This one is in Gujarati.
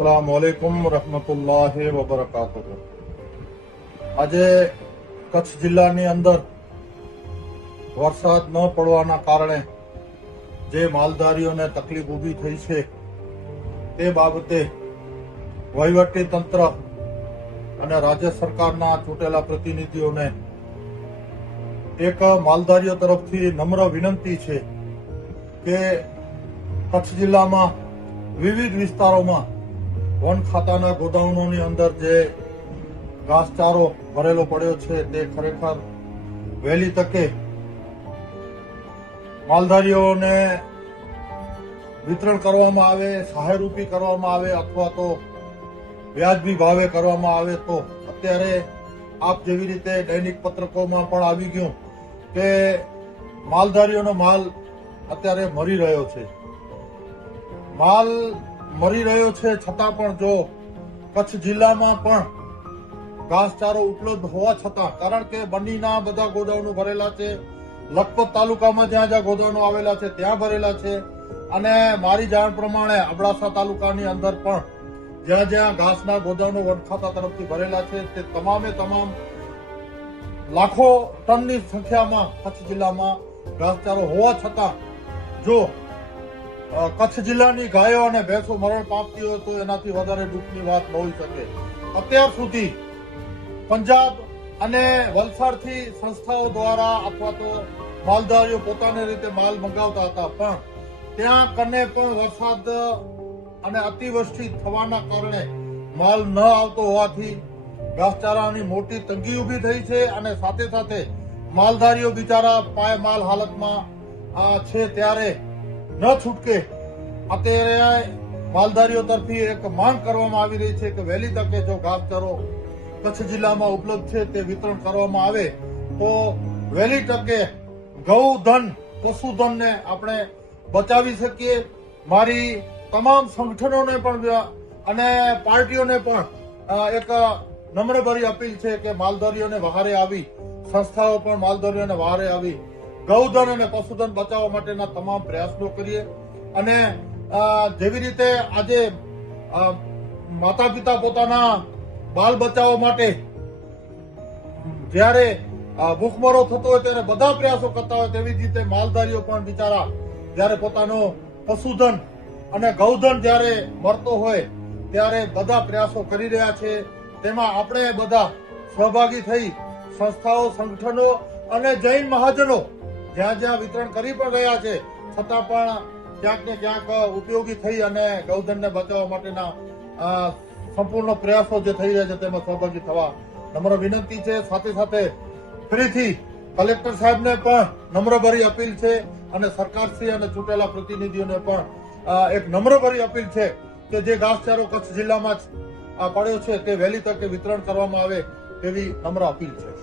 अस्सलामुअलैकुम रहमतुल्लाहि वबरकातुहू। આજે કચ્છ જિલ્લાની અંદર વરસાદ ન પડવાના કારણે જે માલધારીઓને તકલીફ ઊભી થઈ છે તે બાબતે વહીવટી તંત્ર અને રાજ્ય સરકારના ચૂંટેલા પ્રતિનિધિઓને એક માલધારીઓ તરફથી નમ્ર વિનંતી છે કે કચ્છ જિલ્લામાં વિવિધ વિસ્તારોમાં વન ખાતાના ગોદાઉનોની અંદર જે ઘાસચારો ભરેલો પડ્યો છે તે ખરેખર વહેલી તકે માલધારીઓને વિતરણ કરવામાં આવે, સહાયરૂપી કરવામાં આવે અથવા તો વ્યાજબી ભાવે કરવામાં આવે તો અત્યારે આપ જેવી રીતે દૈનિક પત્રકોમાં પણ આવી ગયું કે માલધારીઓનો માલ અત્યારે મરી રહ્યો છે. માલ મરી રહ્યો છે છતાં પણ જો કચ્છ જિલ્લામાં પણ ઘાસચારો ઉપલબ્ધ હોવા છતાં, કારણ કે બન્નીના બધા ગોદાઉનો ભરેલા છે, લખપત તાલુકામાં જ્યાં જ્યાં ગોદાઉનો આવેલા છે ત્યાં ભરેલા છે, અને મારી જાણ પ્રમાણે અબડાસા તાલુકાની અંદર પણ જ્યાં જ્યાં ઘાસના ગોદાઉનો વન ખાતા તરફથી ભરેલા છે તે તમામે તમામ લાખો ટનની સંખ્યામાં કચ્છ જિલ્લામાં ઘાસચારો હોવા છતાં જો કચ્છ જિલ્લાની ગાયો અને ભેંસો મરણ પામતી હોય તો એનાથી વધારે દુઃખની વાત ન હોઈ શકે. અત્યાર સુધી પંજાબ અને વલસાડથી સંસ્થાઓ દ્વારા અથવા તો માલધારીઓ પોતાની રીતે માલ મંગાવતા હતા, પણ ત્યાં કને પણ વરસાદ અને અતિવૃષ્ટિ થવાના કારણે માલ ન આવતો હોવાથી ઘાસચારાની મોટી તંગી ઊભી થઈ છે અને સાથે સાથે માલધારીઓ બિચારા પાયમાલ હાલતમાં છે. ત્યારે ન છૂટકે અત્યારે માલધારીઓ તરફથી એક માંગ કરવામાં આવી રહી છે કે વહેલી તકે જો ઘાસચારો કચ્છ જિલ્લામાં ઉપલબ્ધ છે તે વિતરણ કરવામાં આવે તો વહેલી તકે ગૌધન પશુધનને આપણે બચાવી શકીએ. મારી તમામ સંગઠનોને પણ અને પાર્ટીઓને પણ એક નમ્રભરી અપીલ છે કે માલધારીઓને વહારે આવી, સંસ્થાઓ પણ માલધારીઓને વહારે આવી ગૌધન અને પશુધન બચાવવા માટેના તમામ પ્રયાસો કરીએ. અને જેવી રીતે આજે માતા પિતા પોતાના બાલ બચાવવા માટે જ્યારે ભૂખમરો થતો હોય ત્યારે બધા પ્રયાસો કરતા હોય, તેવી જ રીતે માલધારીઓ પણ બિચારા જ્યારે પોતાનો પશુધન અને ગૌધન જ્યારે મરતો હોય ત્યારે બધા પ્રયાસો કરી રહ્યા છે. તેમાં આપણે બધા સહભાગી થઈ સંસ્થાઓ, સંગઠનો અને જૈન મહાજનો જ્યાં જ્યાં વિતરણ કરી પણ રહ્યા છે છતાં પણ ક્યાંક ને ક્યાંક ઉપયોગી થઈ અને ગૌધનને બચાવવા માટેના સંપૂર્ણ પ્રયાસો જે થઈ રહ્યા છે તેમાં સહભાગી થવા નમ્ર વિનંતી છે. સાથે સાથે ફરીથી કલેક્ટર સાહેબને પણ નમ્રભરી અપીલ છે અને સરકારશ્રી અને ચૂંટેલા પ્રતિનિધિઓને પણ એક નમ્રભરી અપીલ છે કે જે ઘાસચારો કચ્છ જિલ્લામાં પડ્યો છે તે વહેલી તકે વિતરણ કરવામાં આવે તેવી નમ્ર અપીલ છે.